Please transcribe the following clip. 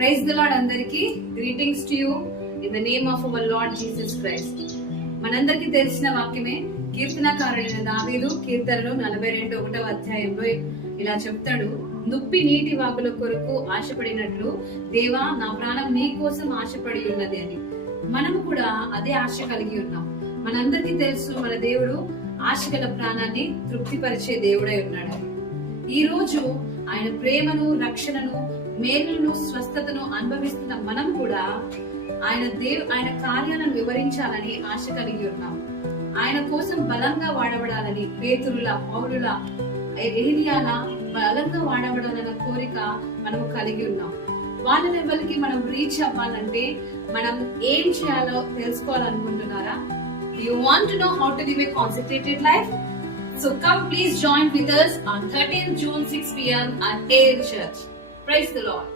Praise the lord అందరికి. Greetings to you in the name of our Lord Jesus Christ. మనందరికి తెలిసిన వాక్యమే. కీర్తనకారుడైన దావీదు కీర్తనలు 42వ అధ్యాయంలో ఇలా చెప్తాడు, దుప్పి నీటి వాగుల కొరకు ఆశపడినట్లు దేవా నా ప్రాణం నీ కోసం ఆశపడి ఉన్నది అని. మనము కూడా అదే ఆశ కలిగి ఉన్నాం. మనందరికీ తెలుసు మన దేవుడు ఆశ గల ప్రాణాన్ని తృప్తిపరిచే దేవుడై ఉన్నాడు. ఈ రోజు ఆయన ప్రేమను, రక్షణను, మేలును, స్వస్థతను అనుభవిస్తున్న మనం కూడా ఆయన కార్యాలను వివరించాలని ఆశ కలిగి ఉన్నాం. ఆయన కోసం బలంగా వాడబడాలని, పేతురుల, పౌలుల, ఏలియాల బలంగా వాడబడాలన్న కోరిక మనం కలిగి ఉన్నాం. వాళ్ళ లెవెల్కి మనం రీచ్ అవ్వాలంటే మనం ఏం చేయాలో తెలుసుకోవాలనుకుంటున్నారా? You want to know how to live a consecrated life? So come please join with us on 13th June 6 p.m. at Air Church. Praise the Lord.